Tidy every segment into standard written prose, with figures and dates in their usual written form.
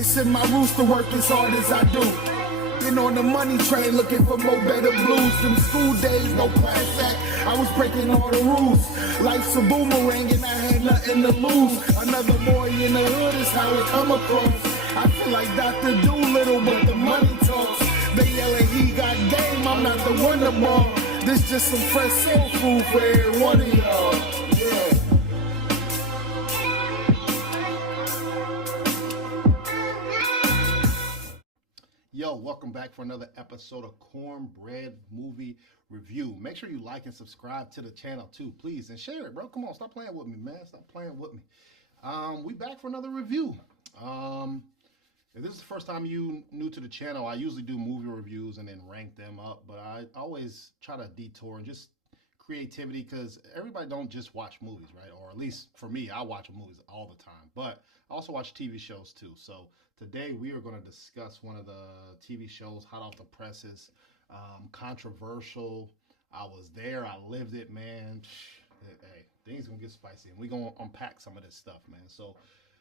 It's in my roots to work as hard as I do. Been on the money train looking for more better blues. Them school days, no class act, I was breaking all the rules. Life's a boomerang and I had nothing to lose. Another boy in the hood is how it come across. I feel like Dr. Doolittle, but the money talks. They yelling he got game, I'm not the wonder ball. This just some fresh soul food for every one of y'all. Yeah. Yo, welcome back for another episode of Cornbread Movie Review. Make sure you like and subscribe to the channel too, please, and share it, bro. Come on, stop playing with me, man. Stop playing with me. We back for another review. If this is the first time you new to the channel, I usually do movie reviews and then rank them up, but I always try to detour and just creativity, because everybody don't just watch movies, right? Or at least for me, I watch movies all the time, but I also watch TV shows too. So today we are going to discuss one of the TV shows hot off the presses, controversial. I was there, I lived it, man. Hey, things gonna get spicy, and we're gonna unpack some of this stuff, man. So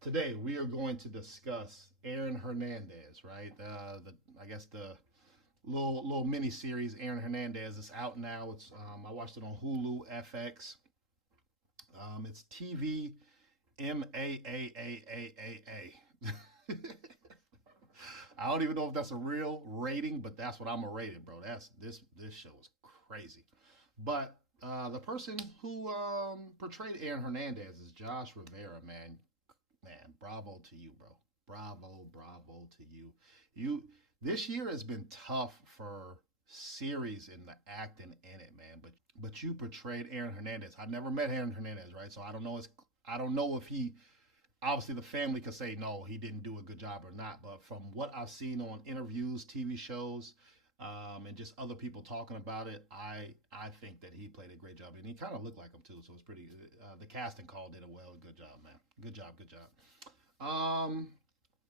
today we are going to discuss Aaron Hernandez, right? I guess the little mini series Aaron Hernandez is out now. It's I watched it on Hulu, FX. It's TV MAAAAAA. I don't even know if that's a real rating, but that's what I'm gonna rate it, bro. This show is crazy. But the person who portrayed Aaron Hernandez is Josh Rivera, man. Man, bravo to you, bro. Bravo to you. This year has been tough for series in the acting in it, man. But you portrayed Aaron Hernandez. I never met Aaron Hernandez, right? So I don't know if he, obviously the family could say no, he didn't do a good job or not. But from what I've seen on interviews, TV shows, and just other people talking about it, I think that he played a great job, and he kind of looked like him too. So it's pretty. The casting call did a good job, man. Good job.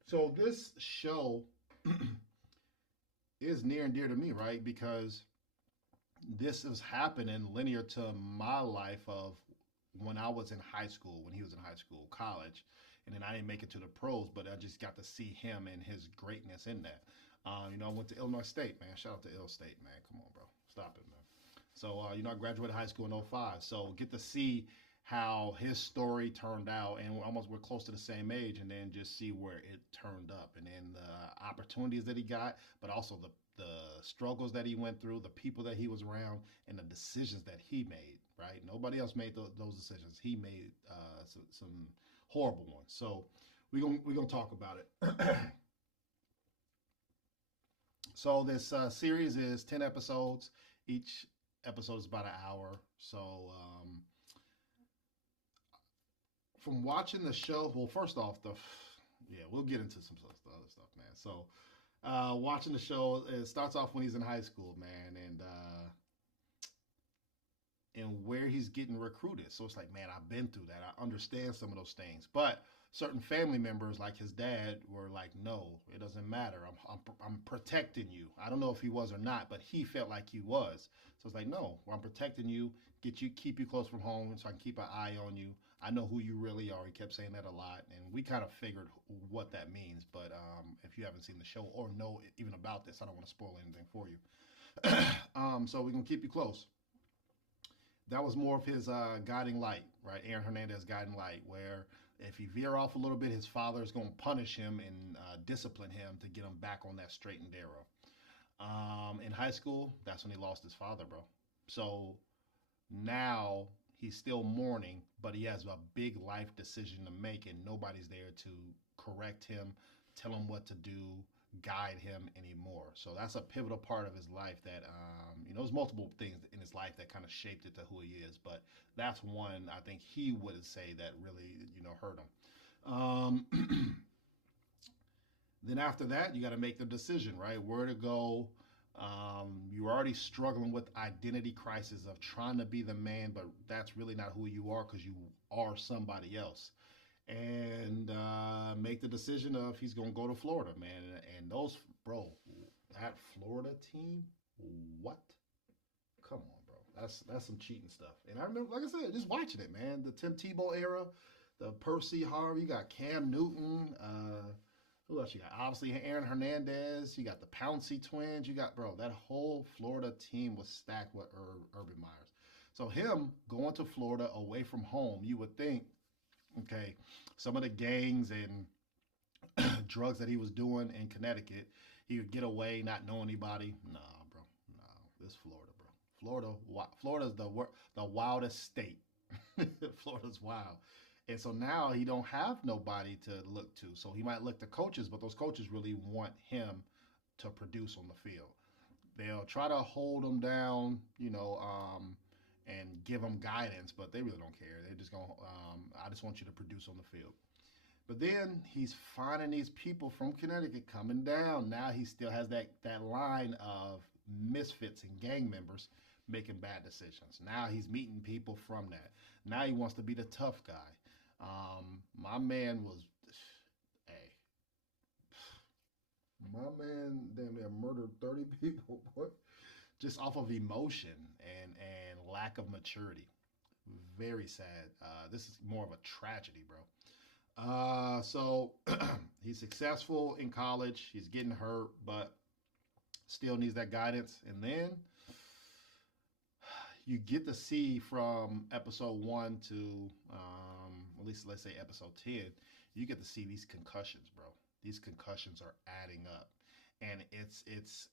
So this show is near and dear to me, right? Because this is happening linear to my life of when I was in high school, when he was in high school, college, and then I didn't make it to the pros, but I just got to see him and his greatness in that. I went to Illinois State, man. Shout out to Ill State, man. Come on, bro. Stop it, man. So, I graduated high school in 05. So get to see how his story turned out, and we're close to the same age, and then just see where it turned up, and then the opportunities that he got, but also the struggles that he went through, the people that he was around, and the decisions that he made, right? Nobody else made those decisions. He made some horrible ones. So we're gonna talk about it. So this series is 10 episodes. Each episode is about an hour. So from watching the show, well, first off, we'll get into some other stuff, man. So watching the show, it starts off when he's in high school, man, and where he's getting recruited. So it's like, man, I've been through that. I understand some of those things, but certain family members, like his dad, were like, no, it doesn't matter. I'm protecting you. I don't know if he was or not, but he felt like he was. So it's like, no, I'm protecting you, keep you close from home, so I can keep an eye on you. I know who you really are. He kept saying that a lot, and we kind of figured what that means. But if you haven't seen the show or know even about this, I don't want to spoil anything for you. So we're gonna keep you close. That was more of his guiding light, right? Aaron Hernandez guiding light, where if he veer off a little bit, his father is going to punish him and discipline him to get him back on that straight and narrow. In high school, that's when he lost his father, bro. So now he's still mourning, but he has a big life decision to make, and nobody's there to correct him, tell him what to do, guide him anymore. So that's a pivotal part of his life that, there's multiple things in his life that kind of shaped it to who he is, but that's one I think he would say that really, hurt him. Then after that, you got to make the decision, right? Where to go. You're already struggling with identity crisis of trying to be the man, but that's really not who you are, because you are somebody else. And make the decision of he's going to go to Florida, man. And those, bro, that Florida team, what? Come on, bro. That's some cheating stuff. And I remember, like I said, just watching it, man. The Tim Tebow era, the Percy Harvey, you got Cam Newton, Who else you got? Obviously, Aaron Hernandez. You got the Pouncey twins. You got, bro, that whole Florida team was stacked with Urban Myers. So him going to Florida away from home, you would think, okay, some of the gangs and drugs that he was doing in Connecticut, he would get away, not know anybody. Nah, bro, no, this Florida, bro. Florida's the wildest state. Florida's wild. And so now he don't have nobody to look to. So he might look to coaches, but those coaches really want him to produce on the field. They'll try to hold him down, and give him guidance, but they really don't care. They're just going, I just want you to produce on the field. But then he's finding these people from Connecticut coming down. Now he still has that line of misfits and gang members making bad decisions. Now he's meeting people from that. Now he wants to be the tough guy. My man was, hey, my man damn near murdered 30 people, boy, just off of emotion and lack of maturity. Very sad. This is more of a tragedy, bro. So he's successful in college. He's getting hurt, but still needs that guidance. And then you get to see from episode 1 to at least let's say episode 10, you get to see these concussions, bro. These concussions are adding up, and it's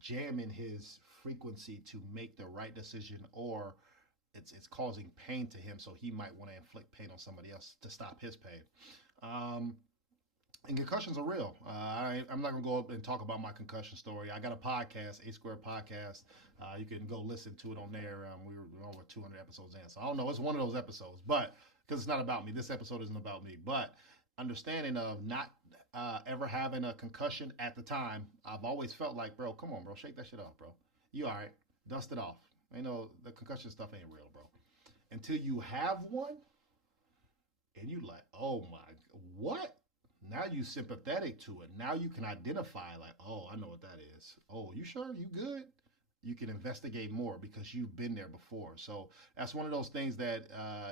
jamming his frequency to make the right decision, or it's causing pain to him, so he might want to inflict pain on somebody else to stop his pain. And concussions are real. I'm not gonna go up and talk about my concussion story. I got a podcast, A Square Podcast. You can go listen to it on there. We're over 200 episodes in, so I don't know. It's one of those episodes, but because it's not about me, this episode isn't about me. But understanding of not ever having a concussion at the time, I've always felt like, bro, come on, bro, shake that shit off, bro. You all right? Dust it off. The concussion stuff ain't real, bro. Until you have one, and you like, oh my, what? Now you sympathetic to it. Now you can identify, like, oh, I know what that is. Oh, you sure? You good? You can investigate more because you've been there before. So that's one of those things that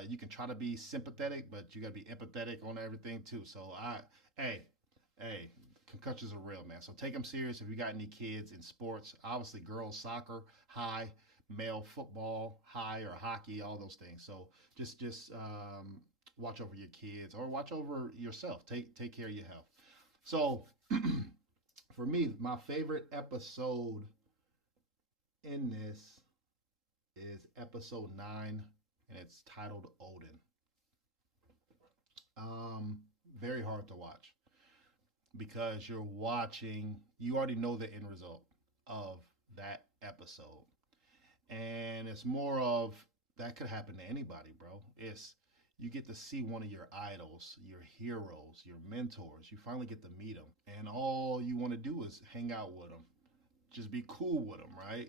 you can try to be sympathetic, but you got to be empathetic on everything too. So hey, concussions are real, man. So take them serious. If you got any kids in sports, obviously girls soccer, high, male football, high, or hockey, all those things. So just watch over your kids or watch over yourself. Take care of your health. So for me, my favorite episode in this is episode 9, and it's titled Odin. Very hard to watch because you're watching, you already know the end result of that episode. And it's more of that could happen to anybody, bro. It's you get to see one of your idols, your heroes, your mentors. You finally get to meet them, and all you want to do is hang out with them, just be cool with them, right?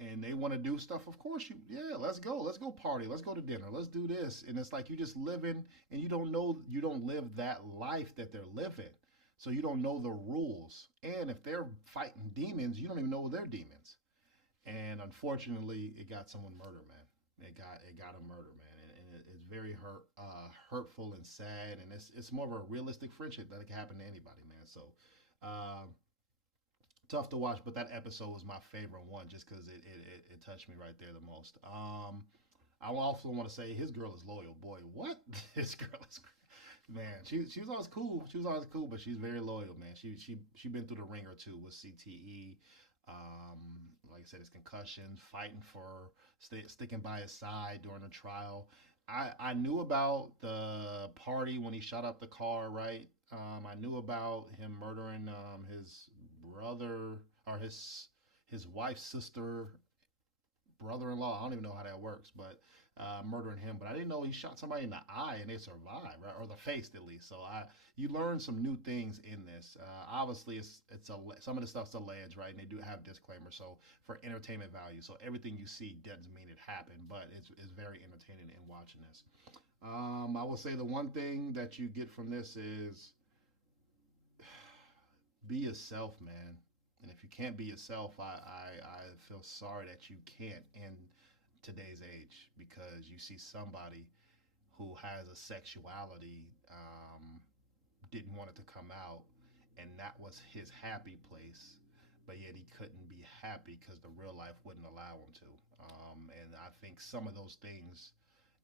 And they want to do stuff. Of course, let's go party, let's go to dinner, let's do this. And it's like you just living, and you don't live that life that they're living, so you don't know the rules. And if they're fighting demons, you don't even know they're demons. And unfortunately, it got someone murdered, man. It got a murder, man, and it's very hurtful and sad. And it's more of a realistic friendship that can happen to anybody, man. So tough to watch, but that episode was my favorite one just because it touched me right there the most. I also want to say his girl is loyal, boy. What? His girl is, man. She was always cool. She was always cool, but she's very loyal, man. She been through the ringer too with CTE. Like I said, his concussions, fighting for sticking by his side during the trial. I knew about the party when he shot up the car, right? I knew about him murdering his brother or his wife's sister, brother-in-law. I don't even know how that works, but murdering him. But I didn't know he shot somebody in the eye and they survived, right? Or the face at least. So you learn some new things in this. Obviously, it's some of the stuff's alleged, right? And they do have disclaimers, so for entertainment value. So everything you see doesn't mean it happened, but it's very entertaining in watching this. I will say the one thing that you get from this is be yourself, man. And if you can't be yourself, I feel sorry that you can't in today's age, because you see somebody who has a sexuality didn't want it to come out, and that was his happy place. But yet he couldn't be happy because the real life wouldn't allow him to. And I think some of those things,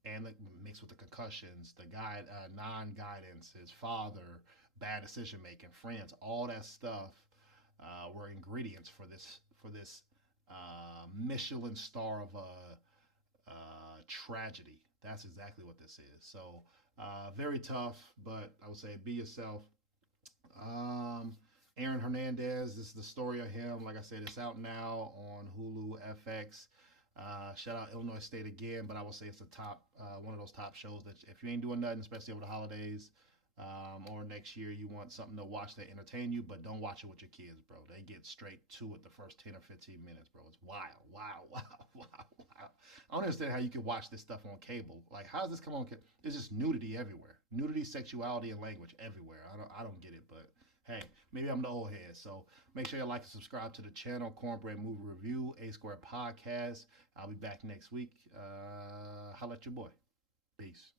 and like, mixed with the concussions, the guide, non-guidance, his father, bad decision making, friends, all that stuff were ingredients for this Michelin star of a tragedy. That's exactly what this is. So very tough, but I would say be yourself. Um, Aaron Hernandez, this is the story of him. Like I said, it's out now on Hulu, FX. Shout out Illinois State again, but I would say it's the top, one of those top shows that if you ain't doing nothing, especially over the holidays or next year, you want something to watch that entertain you, but don't watch it with your kids, bro. They get straight to it the first 10 or 15 minutes, bro. It's wild, wild, wild, wild, wild. I don't understand how you can watch this stuff on cable. Like, how does this come on? There's just nudity everywhere, nudity, sexuality, and language everywhere. I don't get it, but hey, maybe I'm the old head. So make sure you like and subscribe to the channel, Cornbread Movie Review, A Square Podcast. I'll be back next week. Holla at your boy. Peace.